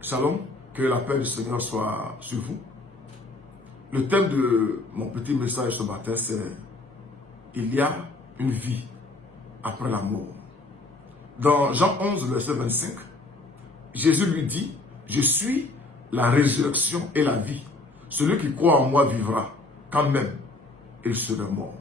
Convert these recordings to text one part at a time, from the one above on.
Shalom, que la paix du Seigneur soit sur vous. Le thème de mon petit message ce matin, c'est « Il y a une vie après la mort ». Dans Jean 11, verset 25, Jésus lui dit « Je suis la résurrection et la vie. Celui qui croit en moi vivra, quand même il serait mort. »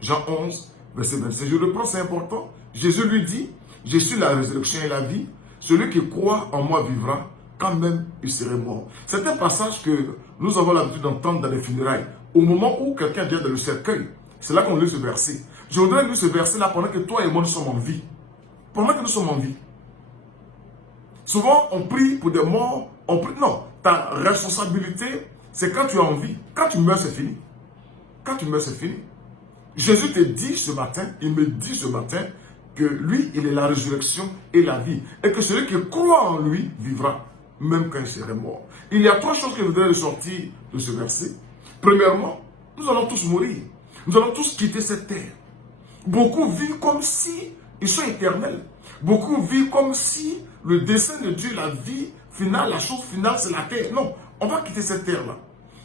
Jean 11, verset 25. Je reprends, c'est important. Jésus lui dit « Je suis la résurrection et la vie. Celui qui croit en moi vivra, quand même il serait mort. » C'est un passage que nous avons l'habitude d'entendre dans les funérailles. Au moment où quelqu'un vient dans le cercueil, c'est là qu'on lit ce verset. Je voudrais lire ce verset-là pendant que toi et moi nous sommes en vie. Pendant que nous sommes en vie. Souvent, on prie pour des morts. On prie, non, ta responsabilité, c'est quand tu es en vie. Quand tu meurs, c'est fini. Quand tu meurs, c'est fini. Jésus te dit ce matin, il me dit ce matin, que lui, il est la résurrection et la vie. Et que celui qui croit en lui vivra, même quand il serait mort. Il y a trois choses que je voudrais ressortir de ce verset. Premièrement, nous allons tous mourir. Nous allons tous quitter cette terre. Beaucoup vivent comme si ils sont éternels. Beaucoup vivent comme si le dessein de Dieu, la vie finale, la chose finale, c'est la terre. Non, on va quitter cette terre-là.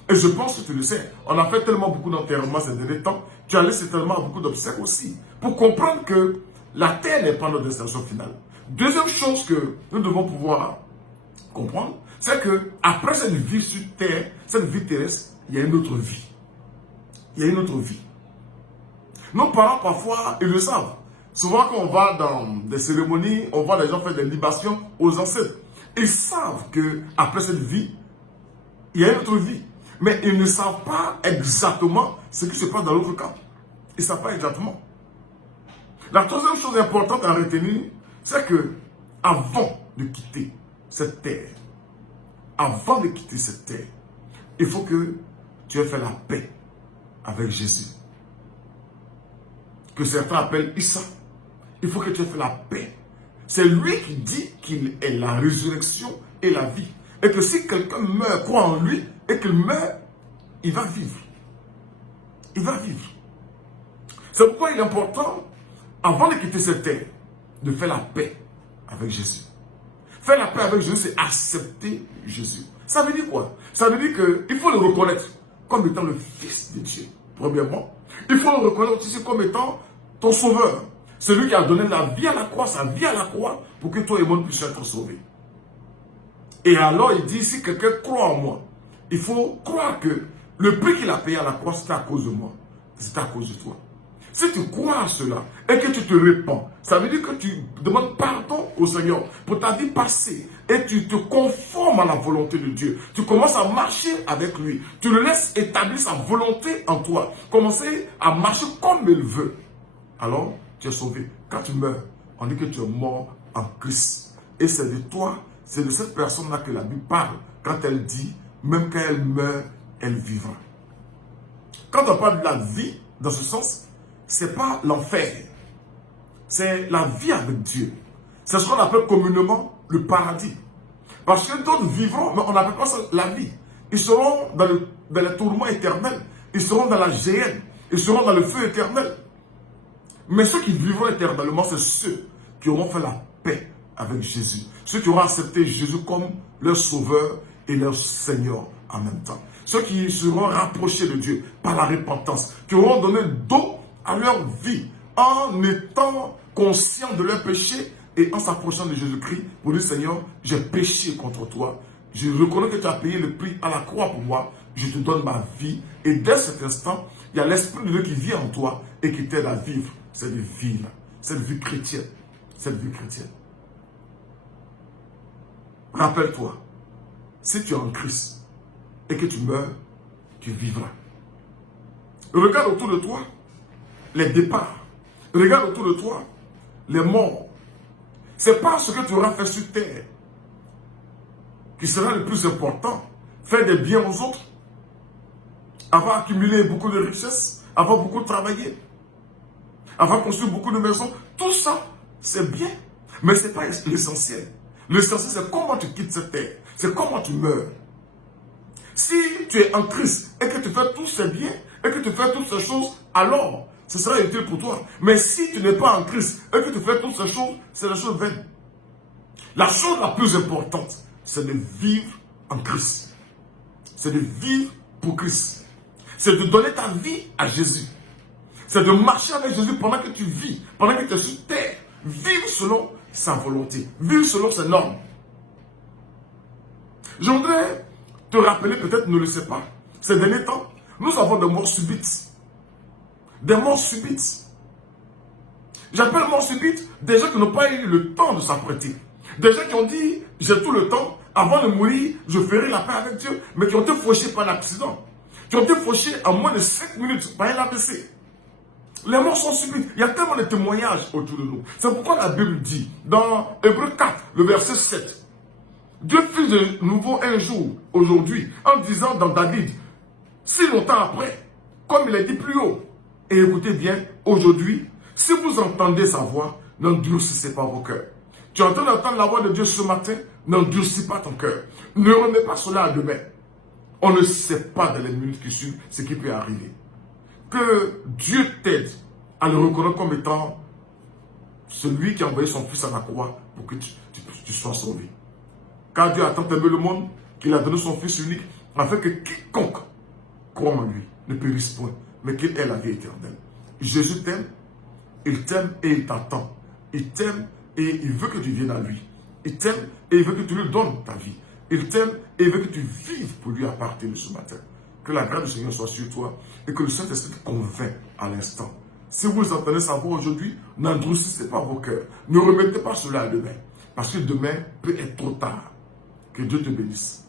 Et je pense que tu le sais, on a fait tellement beaucoup d'enterrements ces derniers temps, tu as laissé tellement beaucoup d'obsèques aussi, pour comprendre que la terre n'est pas notre destination finale. Deuxième chose que nous devons pouvoir comprendre, c'est que après cette vie sur terre, cette vie terrestre, il y a une autre vie. Il y a une autre vie. Nos parents, parfois, ils le savent. Souvent, quand on va dans des cérémonies, on voit les gens faire des libations aux ancêtres. Ils savent qu'après cette vie, il y a une autre vie. Mais ils ne savent pas exactement ce qui se passe dans l'autre camp. Ils ne savent pas exactement. La troisième chose importante à retenir, c'est que avant de quitter cette terre, il faut que tu aies fait la paix avec Jésus. Que certains appellent Issa. Il faut que tu aies fait la paix. C'est lui qui dit qu'il est la résurrection et la vie. Et que si quelqu'un meurt, croit en lui, et qu'il meurt, il va vivre. Il va vivre. C'est pourquoi il est important, avant de quitter cette terre, de faire la paix avec Jésus. Faire la paix avec Jésus, c'est accepter Jésus. Ça veut dire quoi? Ça veut dire qu'il faut le reconnaître comme étant le Fils de Dieu. Premièrement, il faut le reconnaître aussi comme étant ton sauveur. Celui qui a donné la vie à la croix, sa vie à la croix, pour que toi et moi puissions être sauvés. Et alors il dit, si quelqu'un croit en moi, il faut croire que le prix qu'il a payé à la croix, c'était à cause de moi. C'était à cause de toi. Si tu crois à cela et que tu te répands, ça veut dire que tu demandes pardon au Seigneur pour ta vie passée et tu te conformes à la volonté de Dieu. Tu commences à marcher avec lui. Tu le laisses établir sa volonté en toi. Commencer à marcher comme il veut. Alors, tu es sauvé. Quand tu meurs, on dit que tu es mort en Christ. Et c'est de toi, c'est de cette personne-là que la Bible parle quand elle dit, même quand elle meurt, elle vivra. Quand on parle de la vie, dans ce sens, c'est pas l'enfer. C'est la vie avec Dieu. C'est ce qu'on appelle communément le paradis. Parce que d'autres vivront, mais on n'appelle pas ça la vie. Ils seront dans les tourments éternels. Ils seront dans la géhenne. Ils seront dans le feu éternel. Mais ceux qui vivront éternellement, c'est ceux qui auront fait la paix avec Jésus. Ceux qui auront accepté Jésus comme leur sauveur et leur Seigneur en même temps. Ceux qui seront rapprochés de Dieu par la repentance, qui auront donné dos à leur vie en étant conscients de leurs péchés et en s'approchant de Jésus-Christ pour dire, Seigneur, j'ai péché contre toi. Je reconnais que tu as payé le prix à la croix pour moi. Je te donne ma vie. Et dès cet instant, il y a l'Esprit de Dieu qui vit en toi et qui t'aide à vivre cette vie-là, cette vie chrétienne. Cette vie chrétienne. Rappelle-toi, si tu es en Christ et que tu meurs, tu vivras. Regarde autour de toi les départs. Regarde autour de toi les morts. Ce n'est pas ce que tu auras fait sur terre qui sera le plus important. Faire des biens aux autres, avoir accumulé beaucoup de richesses, avoir beaucoup travaillé, avoir construit beaucoup de maisons. Tout ça, c'est bien. Mais ce n'est pas l'essentiel. L'essentiel, c'est comment tu quittes cette terre. C'est comment tu meurs. Si tu es en Christ et que tu fais tous ces biens et que tu fais toutes ces choses, alors ce sera utile pour toi. Mais si tu n'es pas en Christ et que tu fais toutes ces choses, c'est des choses vaines. La chose la plus importante, c'est de vivre en Christ. C'est de vivre pour Christ. C'est de donner ta vie à Jésus. C'est de marcher avec Jésus pendant que tu vis, pendant que tu es sur terre. Vivre selon sa volonté. Vivre selon ses normes. Je voudrais te rappeler, peut-être ne le sais pas, ces derniers temps, nous avons des morts subites. Des morts subites. J'appelle morts subites des gens qui n'ont pas eu le temps de s'apprêter. Des gens qui ont dit, j'ai tout le temps, avant de mourir, je ferai la paix avec Dieu, mais qui ont été fauchés par l'accident. Qui ont été fauchés en moins de 5 minutes par un AVC. Les morts sont subites. Il y a tellement de témoignages autour de nous. C'est pourquoi la Bible dit, dans Hébreux 4, le verset 7, Dieu fit de nouveau un jour, aujourd'hui, en disant dans David, si longtemps après, comme il est dit plus haut. Et écoutez bien, aujourd'hui, si vous entendez sa voix, n'endurcissez pas vos cœurs. Tu es en train d'entendre la voix de Dieu ce matin, n'endurcis pas ton cœur. Ne remets pas cela à demain. On ne sait pas dans les minutes qui suivent ce qui peut arriver. Que Dieu t'aide à le reconnaître comme étant celui qui a envoyé son fils à la croix pour que tu sois sauvé. Car Dieu a tant aimé le monde qu'il a donné son fils unique afin que quiconque croit en lui ne périsse point, mais qu'il ait la vie éternelle. Jésus t'aime, il t'aime et il t'attend. Il t'aime et il veut que tu viennes à lui. Il t'aime et il veut que tu lui donnes ta vie. Il t'aime et il veut que tu vives pour lui à partir de ce matin. Que la grâce du Seigneur soit sur toi et que le Saint-Esprit te convainc à l'instant. Si vous entendez sa voix aujourd'hui, n'endurcissez pas vos cœurs. Ne remettez pas cela à demain. Parce que demain peut être trop tard. Que Dieu te bénisse.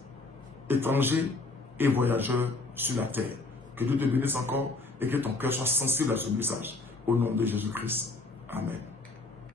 Étrangers et voyageurs sur la terre. Que Dieu te bénisse encore et que ton cœur soit sensible à ce message. Au nom de Jésus-Christ. Amen.